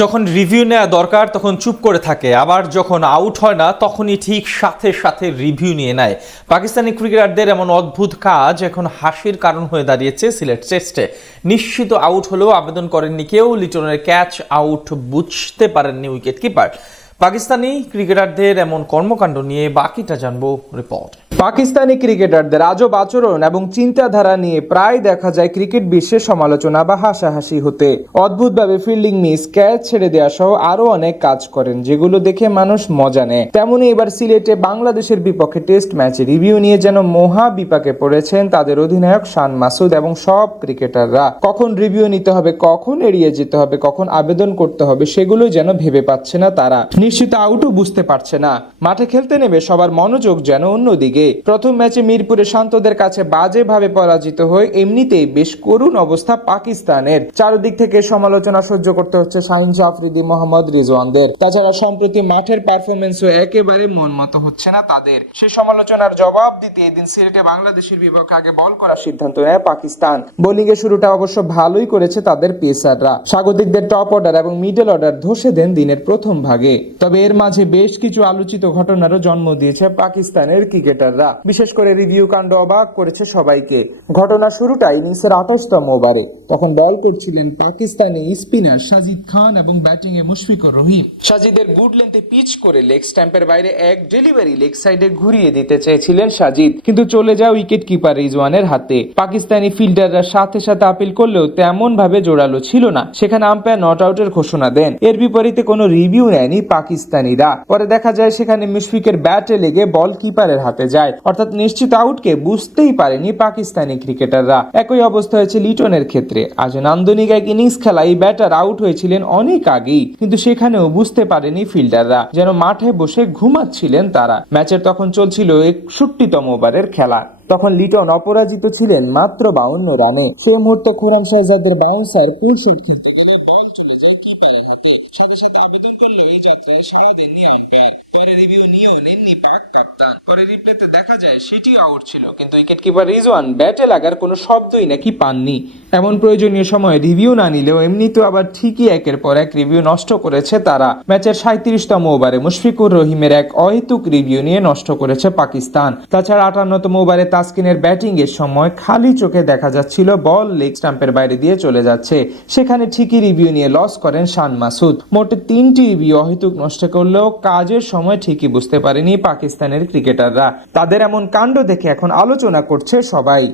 যখন রিভিউ নেওয়া দরকার তখন চুপ করে থাকে, আবার যখন আউট হয় না তখনই ঠিক সাথে সাথে রিভিউ নিয়ে নেয়। পাকিস্তানি ক্রিকেটারদের এমন অদ্ভুত কাজ এখন হাসির কারণ হয়ে দাঁড়িয়েছে সিলেট টেস্টে। নিশ্চিত আউট হলেও আবেদন করেননি কেউ, লিটনের ক্যাচ আউট বুঝতে পারেননি উইকেট কিপার। পাকিস্তানি ক্রিকেটারদের এমন কর্মকাণ্ড নিয়ে বাকিটা জানবো রিপোর্ট। পাকিস্তানি ক্রিকেটারদের আজব আচরণ এবং চিন্তাধারা নিয়ে প্রায় দেখা যায় ক্রিকেট বিশ্বের সমালোচনা বা হাসাহাসি হতে। অদ্ভুতভাবে ফিল্ডিং মিস, ক্যাচ ছেড়ে দেওয়া সহ আরো অনেক কাজ করেন যেগুলো দেখে মানুষ মজা নেয়। তেমনি এবার সিলেটে বাংলাদেশের বিপক্ষে টেস্ট ম্যাচে রিভিউ নিয়ে যেন মহা বিপাকে পড়েছেন তাদের অধিনায়ক শান মাসুদ এবং সব ক্রিকেটাররা। কখন রিভিউ নিতে হবে, কখন এড়িয়ে যেতে হবে, কখন আবেদন করতে হবে সেগুলো যেন ভেবে পাচ্ছে না তারা। নিশ্চিত আউটও বুঝতে পারছে না। মাঠে খেলতে নেমে সবার মনোযোগ যেন অন্যদিকে। প্রথম ম্যাচে মিরপুরে শান্তদের কাছে বাজেভাবে পরাজিত হয়ে এমনিতেই বেশ করুণ অবস্থা পাকিস্তানের। চারদিক থেকে সমালোচনা সহ্য করতে হচ্ছে শাহিন আফ্রিদি, মোহাম্মদ রিজওয়ানদের। তাছাড়া সম্প্রতি মাঠের পারফরমেন্সও একেবারে মন মতো হচ্ছে না তাদের। সেই সমালোচনার জবাব দিতে এদিন সিলেটে বাংলাদেশের বিপক্ষে আগে বল করার সিদ্ধান্ত নেয় পাকিস্তান। বোলিং এর শুরুটা অবশ্য ভালোই করেছে তাদের পেসাররা। স্বাগতিকদের টপ অর্ডার এবং মিডল অর্ডার ধসে দেন দিনের প্রথম ভাগে। তবে এর মাঝে বেশ কিছু আলোচিত ঘটনারও জন্ম দিয়েছে পাকিস্তানের ক্রিকেটাররা। বিশেষ করে রিভিউ কাণ্ড অবাক করেছে সবাইকে। ঘটনা শুরুটা ইনিংসের 28তম ওভারে। তখন বল করছিলেন পাকিস্তানি স্পিনার সাজিদ খান এবং ব্যাটিং এ মুশফিকুর রহিম। সাজিদের গুড লেন্থে পিচ করে লেগ স্ট্যাম্পের বাইরে এক ডেলিভারি লেগ সাইডে ঘুরিয়ে দিতে চেয়েছিলেন সাজিদ, কিন্তু চলে যায় উইকেট কিপার রিজওয়ানের হাতে। পাকিস্তানি ফিল্ডাররা সাথে সাথে আপিল করলেও তেমন ভাবে জোরালো ছিল না। সেখানে আম্পায়ার নট আউটের ঘোষণা দেন। এর বিপরীতে কোনো রিভিউ নেয়নি পাকিস্তানিরা। পরে দেখা যায় সেখানে মুশফিকের ব্যাটে লেগে বল কিপারের হাতে যায়, অর্থাৎ নিশ্চিত আউটকে বুঝতেই পারেনি পাকিস্তানি ক্রিকেটাররা। একই অবস্থা হয়েছে লিটনের ক্ষেত্রে। আজ নান্দনিক এক ইনিংস খেলা এই ব্যাটার আউট হয়েছিলেন অনেক আগেই, কিন্তু সেখানেও বুঝতে পারেনি ফিল্ডাররা, যেন মাঠে বসে ঘুমাচ্ছিলেন তারা। ম্যাচের তখন চলছিল 61তম ওভারের খেলা। তখন লিটন অপরাজিত ছিলেন মাত্র 52 রানে। সেই মুহূর্তে খোরাম শাহজাদের বাউন্সার পুল শট খেলতে গেলে বল চলে যায় কিপারের হাতে। সাথে সাথে আবেদন করলেও এই যাত্রায় সাড়া দেননি আম্পায়ার। পরে রিভিউ নিয়েও নেননি পাক কাপ্তান। পরে রিপ্লেতে দেখা যায় সেটিও আউট ছিল, কিন্তু উইকেট কিপার রিজওয়ান ব্যাটে লাগার কোনো শব্দই নাকি পাননি। এমন প্রয়োজনীয় সময় রিভিউ না নিলেও এমনিতেও আবার ঠিকই একের পর এক রিভিউ নষ্ট করেছে তারা। ম্যাচের 37তম ওভারে মুশফিকুর রহিমের এক অহেতুক রিভিউ নিয়ে নষ্ট করেছে পাকিস্তান। তাছাড়া 58তম ওভারে তাসকিনের ব্যাটিং এর সময় খালি চোখে দেখা যাচ্ছিল বল লেগ স্ট্যাম্পের বাইরে দিয়ে চলে যাচ্ছে। সেখানে ঠিকই রিভিউ নিয়ে লস করেন শান মাসুদ। মোটে 3টি রিভিউ অহেতুক নষ্ট করলেও কাজের সময় ঠিকই বুঝতে পারেনি পাকিস্তানের ক্রিকেটাররা। তাদের এমন কাণ্ড দেখে এখন আলোচনা করছে সবাই।